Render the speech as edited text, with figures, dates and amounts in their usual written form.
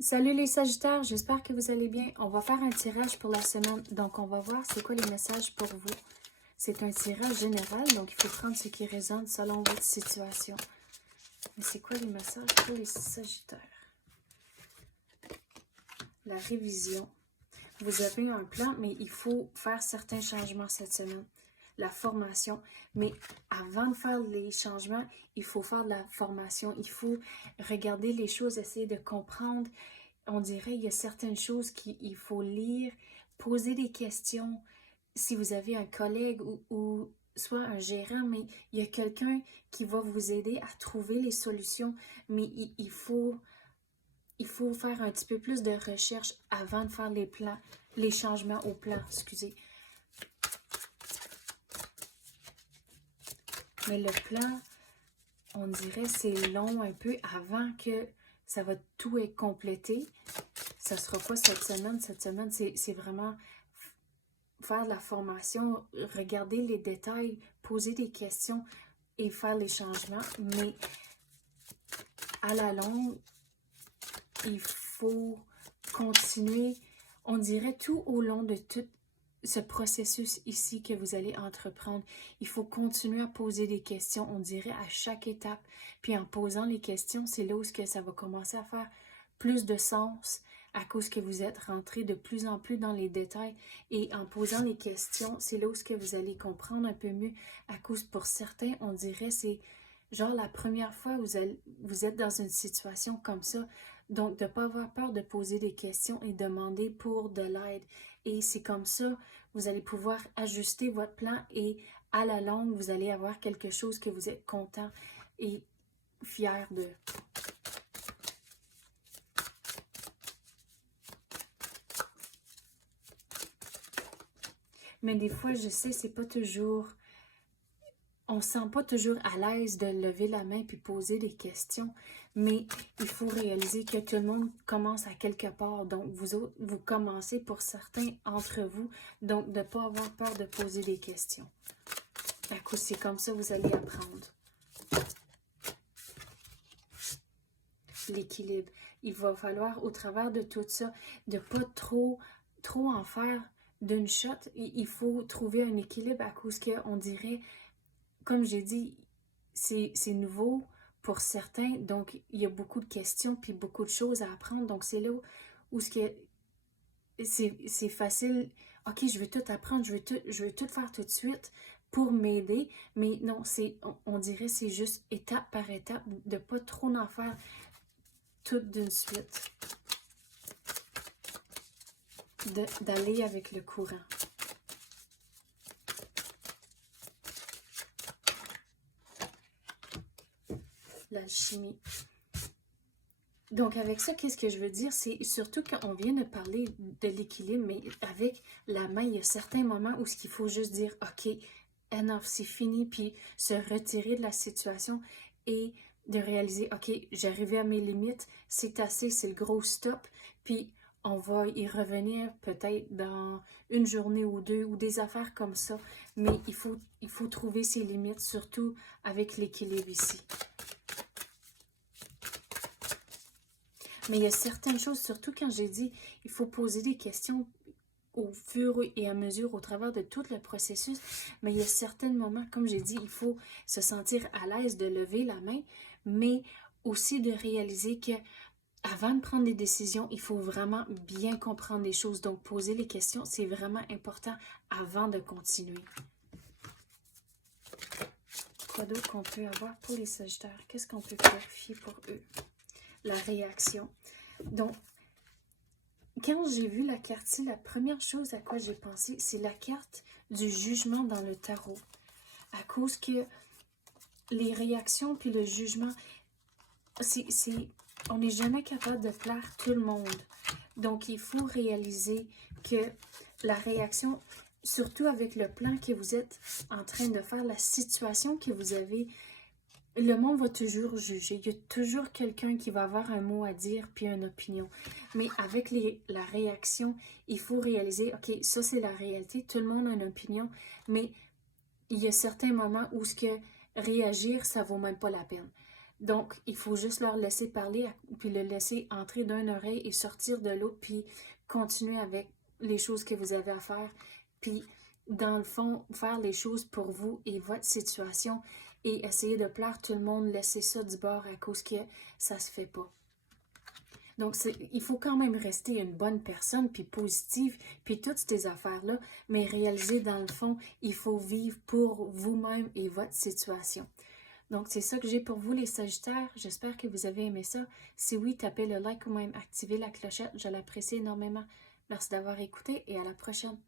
Salut les Sagittaires, j'espère que vous allez bien. On va faire un tirage pour la semaine, donc on va voir c'est quoi les messages pour vous. C'est un tirage général, donc il faut prendre ce qui résonne selon votre situation. Mais c'est quoi les messages pour les Sagittaires? La révision. Vous avez un plan, mais il faut faire certains changements cette semaine. La formation. Mais avant de faire les changements, il faut faire de la formation. Il faut regarder les choses, essayer de comprendre. On dirait qu'il y a certaines choses qu'il faut lire, poser des questions. Si vous avez un collègue ou soit un gérant, mais il y a quelqu'un qui va vous aider à trouver les solutions. Mais il faut faire un petit peu plus de recherche avant de faire les plans, les changements au plan, excusez. Mais le plan, on dirait c'est long un peu avant que ça va tout être complété. Ça ne sera pas cette semaine. Cette semaine, c'est vraiment faire de la formation, regarder les détails, poser des questions et faire les changements. Mais à la longue, il faut continuer, on dirait tout au long de tout ce processus ici que vous allez entreprendre. Il faut continuer à poser des questions, on dirait à chaque étape. Puis en posant les questions, c'est là où ça va commencer à faire plus de sens à cause que vous êtes rentré de plus en plus dans les détails. Et en posant les questions, c'est là où vous allez comprendre un peu mieux à cause pour certains, on dirait c'est genre la première fois vous êtes dans une situation comme ça. Donc, de ne pas avoir peur de poser des questions et demander pour de l'aide. Et c'est comme ça, vous allez pouvoir ajuster votre plan et à la longue, vous allez avoir quelque chose que vous êtes content et fier de. Mais des fois, je sais, c'est pas toujours... On se sent pas toujours à l'aise de lever la main puis poser des questions, mais il faut réaliser que tout le monde commence à quelque part. Donc, vous autres, vous commencez pour certains entre vous, donc de ne pas avoir peur de poser des questions. À cause, c'est comme ça que vous allez apprendre. L'équilibre. Il va falloir, au travers de tout ça, de ne pas trop en faire d'une shot. Il faut trouver un équilibre à cause qu'on dirait, comme j'ai dit, c'est nouveau pour certains, donc il y a beaucoup de questions puis beaucoup de choses à apprendre. Donc c'est là où c'est facile. Ok, je veux tout apprendre, je veux tout faire tout de suite pour m'aider, mais non, on dirait c'est juste étape par étape, de pas trop en faire tout d'une suite, d'aller avec le courant. L'alchimie. Donc, avec ça, qu'est-ce que je veux dire? C'est surtout quand on vient de parler de l'équilibre, mais avec la main, il y a certains moments où il faut juste dire « Ok, enough, c'est fini », puis se retirer de la situation et de réaliser « Ok, j'arrivais à mes limites, c'est assez, c'est le gros stop », puis on va y revenir peut-être dans une journée ou deux, ou des affaires comme ça, mais il faut trouver ses limites, surtout avec l'équilibre ici. Mais il y a certaines choses, surtout quand j'ai dit, il faut poser des questions au fur et à mesure, au travers de tout le processus. Mais il y a certains moments, comme j'ai dit, il faut se sentir à l'aise de lever la main, mais aussi de réaliser que avant de prendre des décisions, il faut vraiment bien comprendre les choses. Donc, poser les questions, c'est vraiment important avant de continuer. Quoi d'autre qu'on peut avoir pour les Sagittaires? Qu'est-ce qu'on peut clarifier pour eux? La réaction. Donc, quand j'ai vu la carte-ci, la première chose à quoi j'ai pensé, c'est la carte du jugement dans le tarot. À cause que les réactions puis le jugement, on n'est jamais capable de plaire tout le monde. Donc, il faut réaliser que la réaction, surtout avec le plan que vous êtes en train de faire, la situation que vous avez, le monde va toujours juger. Il y a toujours quelqu'un qui va avoir un mot à dire puis une opinion. Mais avec la réaction, il faut réaliser, ok, ça c'est la réalité, tout le monde a une opinion, mais il y a certains moments où réagir, ça vaut même pas la peine. Donc, il faut juste leur laisser parler, puis le laisser entrer d'une oreille et sortir de l'autre, puis continuer avec les choses que vous avez à faire. Puis, dans le fond, faire les choses pour vous et votre situation et essayer de plaire tout le monde, laisser ça du bord à cause que ça se fait pas. Donc, il faut quand même rester une bonne personne, puis positive, puis toutes ces affaires-là, mais réaliser dans le fond, il faut vivre pour vous-même et votre situation. Donc, c'est ça que j'ai pour vous, les Sagittaires. J'espère que vous avez aimé ça. Si oui, tapez le like ou même activez la clochette. Je l'apprécie énormément. Merci d'avoir écouté et à la prochaine.